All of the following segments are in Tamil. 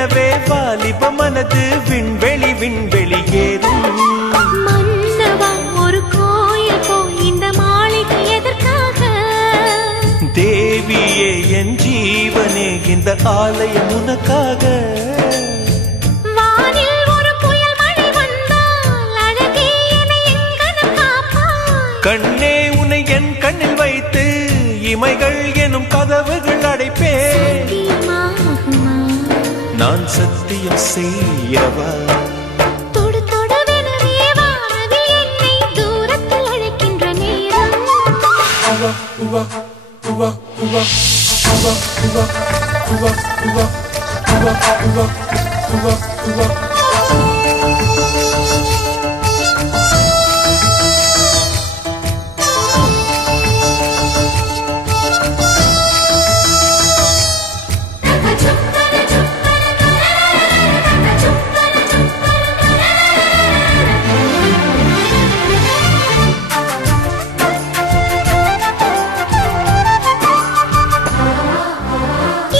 எனவே வாலிப மனது விண்வெளி விண்வெளி ஏறும். மன்னவா ஒரு கோயில் போய் இந்த மாளிகை எதற்காக? தேவியே என் ஜீவனே இந்த ஆலயம் உனக்காக. வானில் ஒரு புயல் மழை வந்தால் அழகே என்னை எங்கனம் காப்பாய். கண்ணே உன்னை என் கண்ணில் வைத்து இமைகள் எனும் கதவுகள் அடைப்பேன். சத்தியமாகுமா? நான் சத்தியம் செய்யவா? தொடு தொடுவெனவே வானவில் என்னை தூரத்தில் அழைக்கின்ற நேரம்.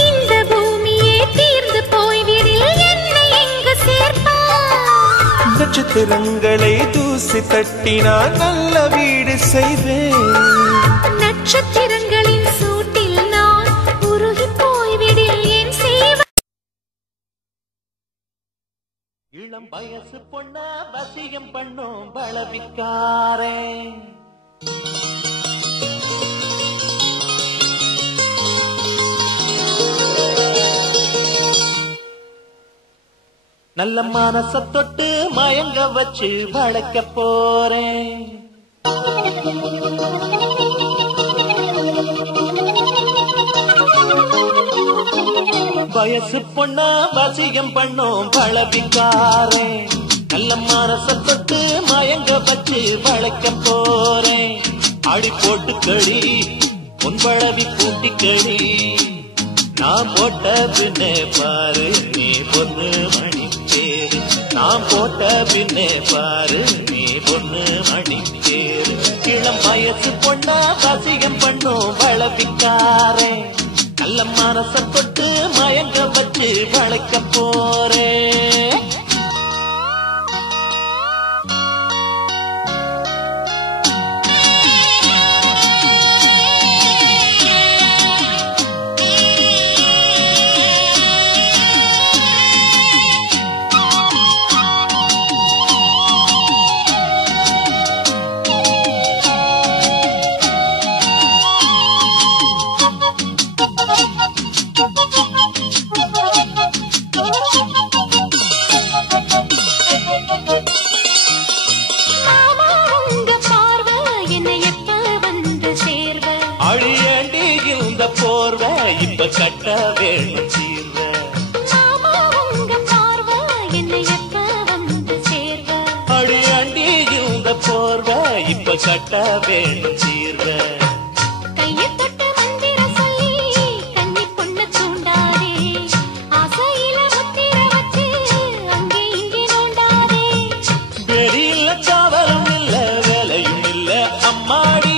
இந்த பூமியே தீர்ந்து போய்விடில் என்னை எங்கு சேர்ப்பாய்? நட்சத்திரங்களை தூசி தட்டினால் நல்ல வீடு செய்வேன். நட்சத்திரங்களின் சூட்டில் நான் உருகி போய்விடில் என் செய்வ. இளம் வயசு பொண்ண வசியம் பண்ணும் பலவிக்காரே. நல்ல மனச தொட்டு மயங்க வச்சு வளர்க்க போறேன். வயசு பொண்ண வசியம் பண்ணும் பழவிக்காரே. நல்ல மனச தொட்டு மயங்க வச்சு வளர்க்க போறேன். அடி போட்டு கடி பொன்பழவி பூட்டி கடி. நான் போட்ட பின்னே பாரு நீ பொண்ணு மணி பேரு. நான் போட்ட பின்னே பாரு நீ பொண்ணு மணி பேரு. இளம் வயசு பொண்ணா வசியம் பண்ணும் வளவிக்காரே. நல்ல மனச தொட்டு மயங்க வச்சு வளைக்க போறேன். இப்ப கட்ட வேணும் சீர்வ. அடி அண்டி இந்த போர்வ இப்ப கட்ட வேணும் சீர்வ. வெறியில காவலும் இல்ல வேலையும் இல்ல அம்மாடி.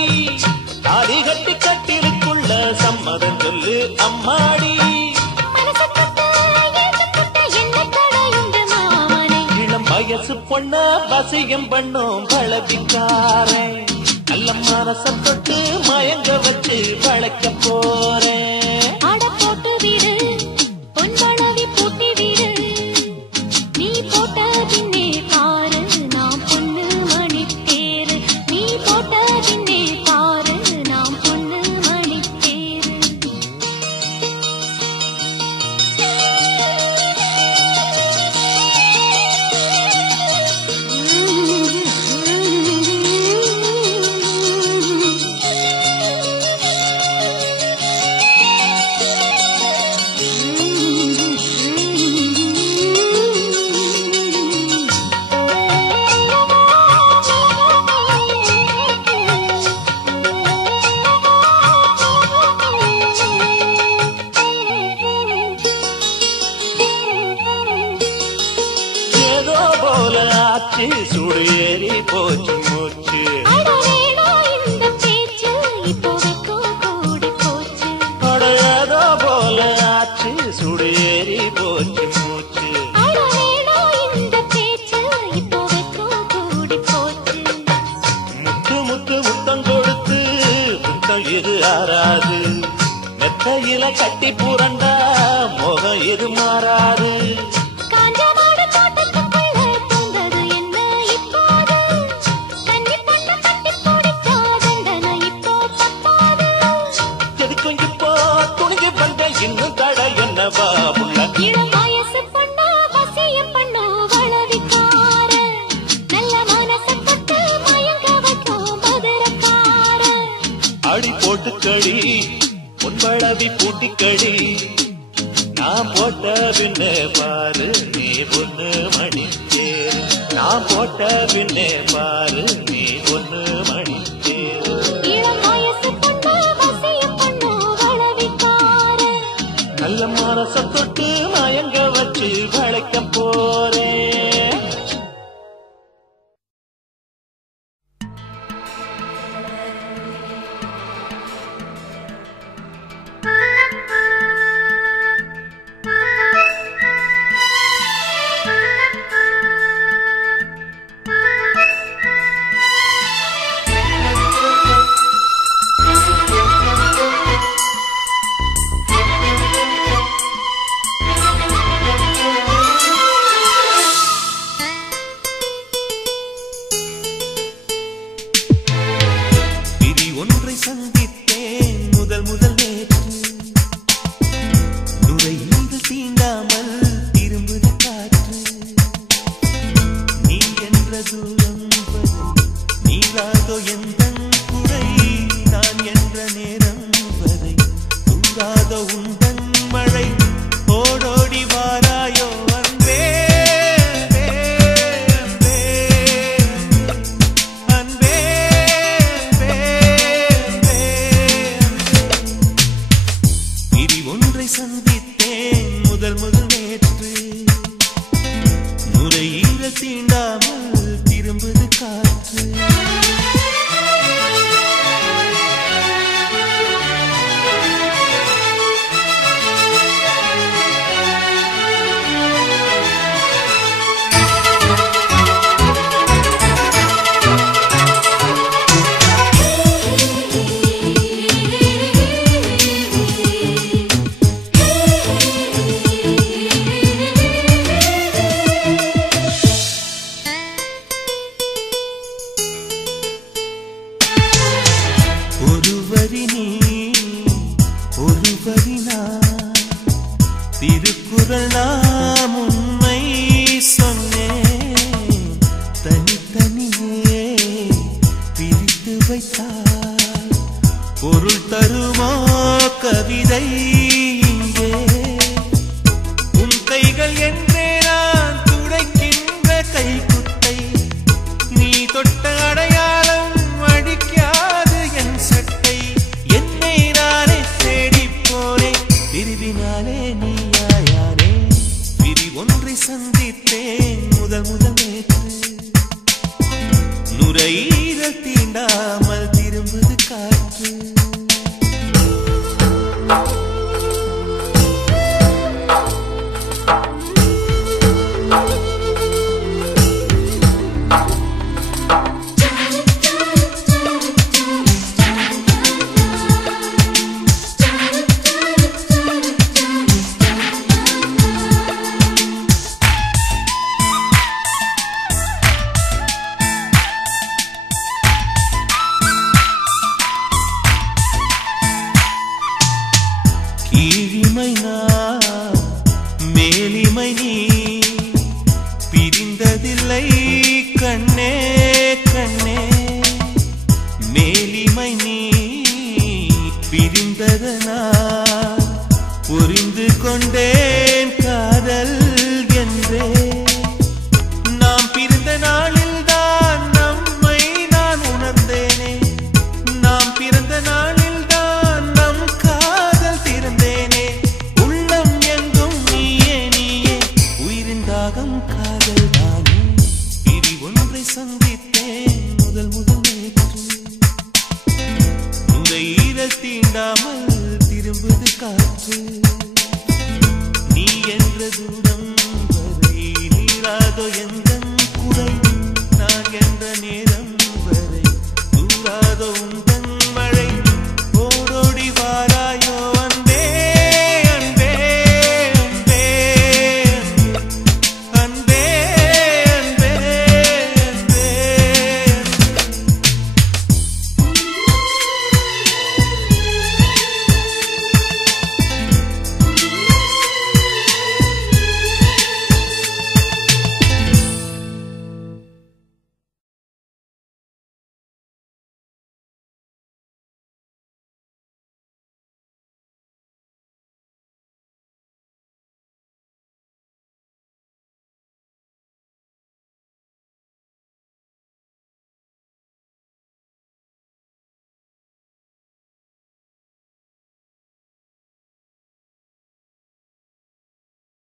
அதிகட்டி கட்டிலுக்குள்ள சம்மதம் சொல்லு அம்மாடி. இளம் வயசு பொண்ண வசியம் பண்ணும் பழவிக்காரே. நல்ல மனச தொட்டு மயங்க வச்சு வளைக்க போறேன். சுடு ஏறி போச்சு மூச்சு. அடையாதோ போல ஆச்சு சுடு ஏறி போச்சு மூச்சு. கட்டி புரண்டா முகம் இது மாறாது. காஞ்சமாடு தோட்டத்துக்குள்ள தந்தது என்ன இப்போது கன்னி பொண்ணு கட்டி பிடிச்சா தண்டனை இப்போ தப்பாது. எதுக்கும் இப்போ துணிஞ்சு வந்த இன்னும் தடை என்னவா உள்ள இளம் வயசு பொண்ணு வசிய பொண்ணு வளவிக்கார நல்ல மனசை தொட்டு மயங்க வைக்கும் மதுரக்கார. அடி போட்டு கடி பொன்பளவி பூட்டி கடி நான் போட்ட பின்னே பாரு நீ பொண்ணு மணி தேரு. நான் போட்ட பின்னே பாரு நீ பொண்ணு மணி தேரு. இளம் வயசு பொண்ணு வசிய பொண்ணு வளவிக்கார நல்ல மனச தொட்டு மயங்க வச்சு வளைக்க போறேன். திருக்குறள் நாம் உண்மை சொன்னேன். தனித்தனியே பிரித்து வைத்தால் பொருள் தருமோ கவிதை இங்கே. உன் கைகள் என்றே நான் துடைக்கின்ற கைக்குட்டை நீ தொட்ட அடையாளம் அடிக்காது என் சட்டை. என்னை நானே தேடி போனேன் பிரிவினாலே நீயாயானே. பிரி ஒன்றை சந்தித்தேன் முதல் நேற்று. நுரையீரல் தீண்டாமல் திரும்புது காற்று. கீழிமை நான் மேலிமை நீ பிரிந்ததில்லை கண்ணே கண்ணே. மேலிமை நீ பிரிந்ததனால் புரிந்து கொண்டேன் காதல் என்றே. நாம் பிரிந்த நாளில் தான் நம்மை நான் உணர்ந்தேனே. நாம் பிறந்த நாளில் தான் நம் காதல் திறந்தேனே. உள்ளம் எங்கும் நீயே நீயே உயிரின் தாகம் காதல் தானே. பிரி ஒன்றை சந்தித்தேன் முதல்